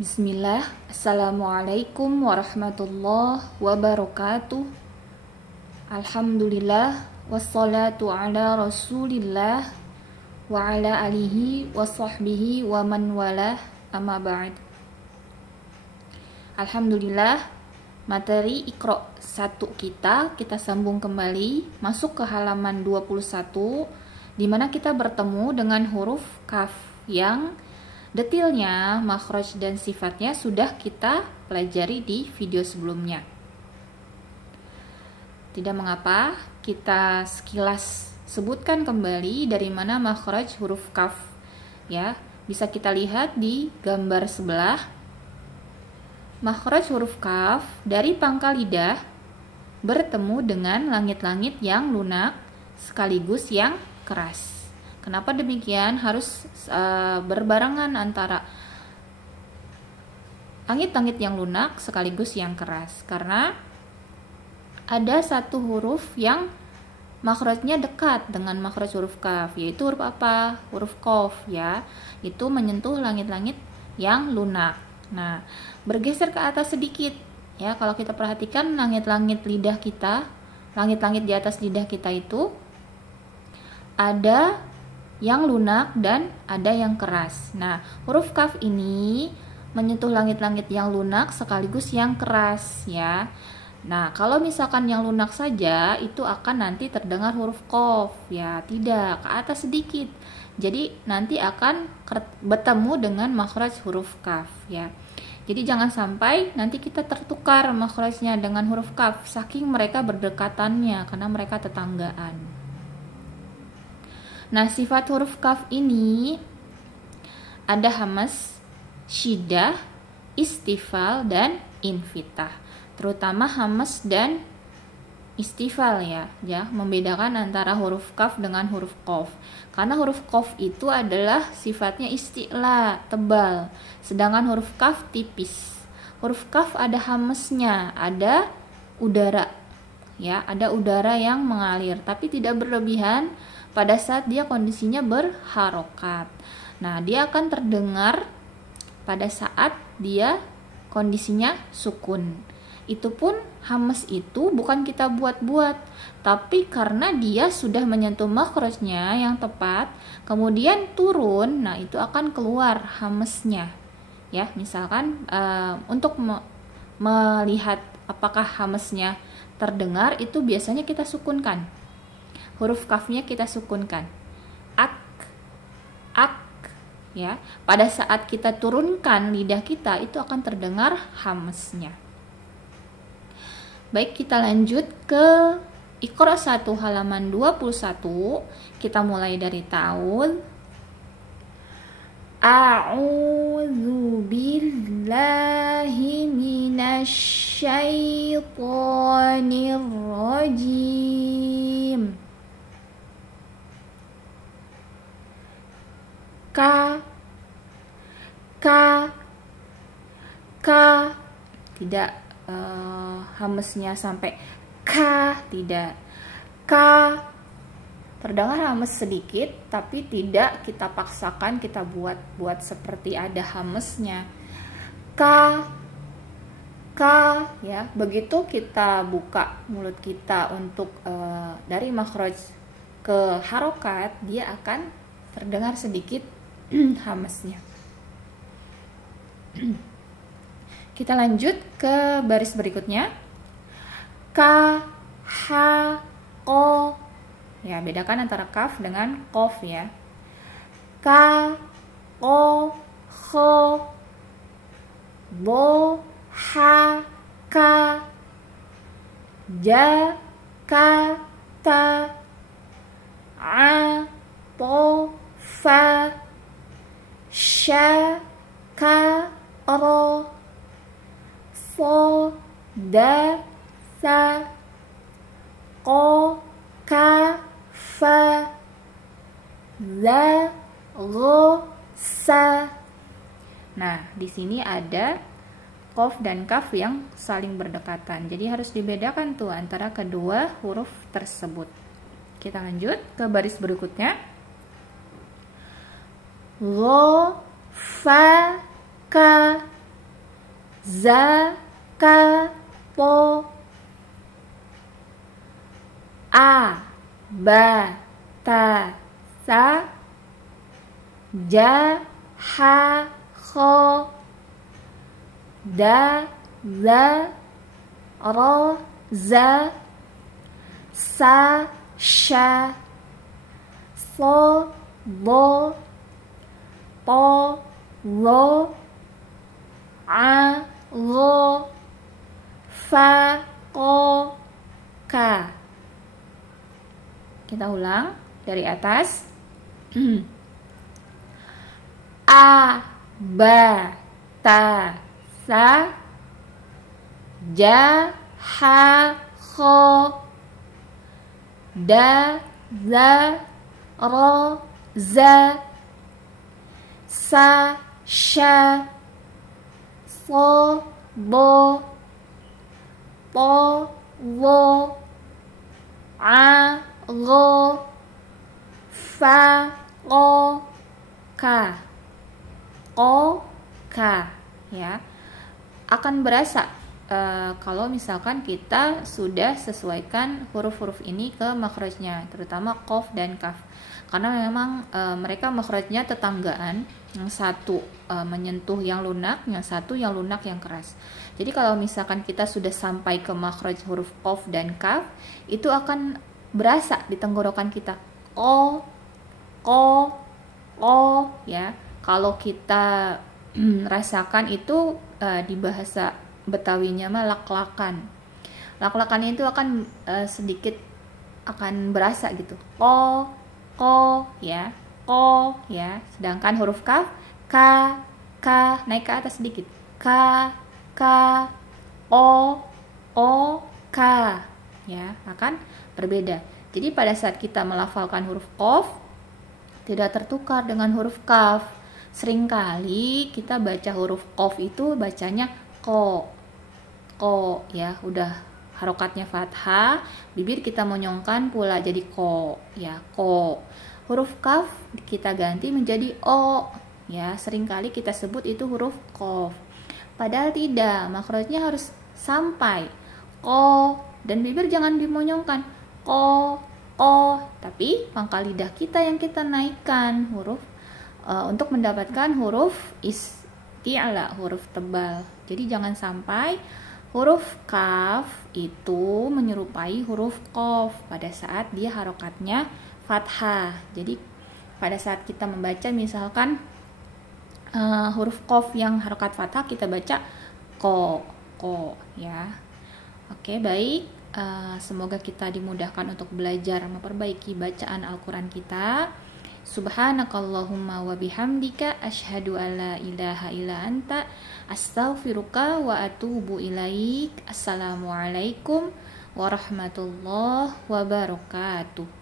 Bismillah, Assalamualaikum warahmatullahi wabarakatuh. Alhamdulillah, wassalatu ala rasulillah wa ala alihi wa sahbihi wa man walah, amma ba'd. Alhamdulillah, materi Iqra 1 kita sambung kembali, masuk ke halaman 21, di mana kita bertemu dengan huruf kaf yang detailnya, makhraj dan sifatnya sudah kita pelajari di video sebelumnya. Tidak mengapa, kita sekilas sebutkan kembali dari mana makhraj huruf kaf. Ya, bisa kita lihat di gambar sebelah. Makhraj huruf kaf dari pangkal lidah bertemu dengan langit-langit yang lunak sekaligus yang keras. Kenapa demikian? Harus berbarengan antara langit-langit yang lunak sekaligus yang keras, karena ada satu huruf yang makhrajnya dekat dengan makhraj huruf kaf, yaitu huruf apa? Huruf qaf, ya. Itu menyentuh langit-langit yang lunak. Nah, bergeser ke atas sedikit, ya. Kalau kita perhatikan langit-langit lidah kita, langit-langit di atas lidah kita itu ada yang lunak dan ada yang keras. Nah, huruf kaf ini menyentuh langit-langit yang lunak sekaligus yang keras, ya. Nah, kalau misalkan yang lunak saja itu akan nanti terdengar huruf qaf, ya. Tidak, ke atas sedikit. Jadi nanti akan bertemu dengan makhraj huruf kaf, ya. Jadi jangan sampai nanti kita tertukar makhrajnya dengan huruf kaf saking mereka berdekatannya karena mereka tetanggaan. Nah, sifat huruf kaf ini ada hamas, syiddah, istifal, dan infitah. Terutama hamas dan istifal, ya, membedakan antara huruf kaf dengan huruf qaf. Karena huruf qaf itu adalah sifatnya isti'la, tebal, sedangkan huruf kaf tipis. Huruf kaf ada hamasnya, ada udara, ya, ada udara yang mengalir, tapi tidak berlebihan pada saat dia kondisinya berharokat. Nah, dia akan terdengar pada saat dia kondisinya sukun. Itu pun hamas itu bukan kita buat-buat, tapi karena dia sudah menyentuh makhrajnya yang tepat, kemudian turun, nah itu akan keluar hamasnya. Ya, misalkan untuk melihat apakah hamasnya terdengar, itu biasanya kita sukunkan. Huruf kafnya kita sukunkan. Ak, ya. Pada saat kita turunkan lidah kita, itu akan terdengar hamasnya. Baik, kita lanjut ke Iqra 1 halaman 21. Kita mulai dari ta'awudz. A'udzu billahi minasy syaithanir rajim. Ka tidak hamesnya sampai ka, tidak. Ka terdengar hames sedikit, tapi tidak kita paksakan, kita buat seperti ada hamesnya. Ka, ya. Begitu kita buka mulut kita untuk dari makhraj ke harokat, dia akan terdengar sedikit hamasnya. Kita lanjut ke baris berikutnya. Ka, ha, ko. Ya, bedakan antara kaf dengan qaf, ya. Ka, ko, kho, bo, ha, ka, ja, ka, ta, a, to, fa, sha, ka, ro, fo, da, sa, ko, ka, fa, za, ro, sa. Nah, di sini ada qaf dan kaf yang saling berdekatan. Jadi harus dibedakan tuh antara kedua huruf tersebut. Kita lanjut ke baris berikutnya. Ro, fa, ka, za, ka, po, a, ba, ta, sa, ja, ha, kho, da, za, ra, za, sa, sha, so, bo, po, lo, a, lo, fa, ko, ka. Kita ulang dari atas. A, ba, ta, sa, ja, ha, kho, da, za, ra, za, sa, sha, so, bo, po, lo, a, lo, fa, ko, ka. Ko, ka, ya. Akan berasa kalau misalkan kita sudah sesuaikan huruf-huruf ini ke makhrajnya, terutama qaf dan kaf. Karena memang mereka makhrajnya tetanggaan, yang satu menyentuh yang lunak, yang satu yang lunak yang keras. Jadi kalau misalkan kita sudah sampai ke makhraj huruf qaf dan kaf, itu akan berasa di tenggorokan kita. Ko, ya. Kalau kita rasakan itu di bahasa Betawinya mah lak-lakan. Lak-lakannya itu akan sedikit akan berasa gitu. Ko, ya. Ko, ya. Sedangkan huruf kaf, ka, naik ke atas sedikit. Ka, o, ka. Ya, akan berbeda. Jadi pada saat kita melafalkan huruf qaf tidak tertukar dengan huruf kaf. Seringkali kita baca huruf qaf itu bacanya ko, ya, udah harokatnya fathah, bibir kita monyongkan pula jadi ko, ya, ko. Huruf kaf kita ganti menjadi o, ya. Seringkali kita sebut itu huruf qaf. Padahal tidak, makhrajnya harus sampai ko, dan bibir jangan dimonyongkan ko, tapi pangkal lidah kita yang kita naikkan huruf untuk mendapatkan huruf isti'la, huruf tebal. Jadi jangan sampai huruf kaf itu menyerupai huruf qaf pada saat dia harokatnya fathah. Jadi pada saat kita membaca misalkan huruf qaf yang harokat fathah, kita baca ko, ya. Oke, baik. Semoga kita dimudahkan untuk belajar memperbaiki bacaan Al-Quran kita. Subhanakallahumma wa bihamdika asyhadu alla ilaha illa anta astaghfiruka wa atubu ilaik. Assalamualaikum warahmatullahi wabarakatuh.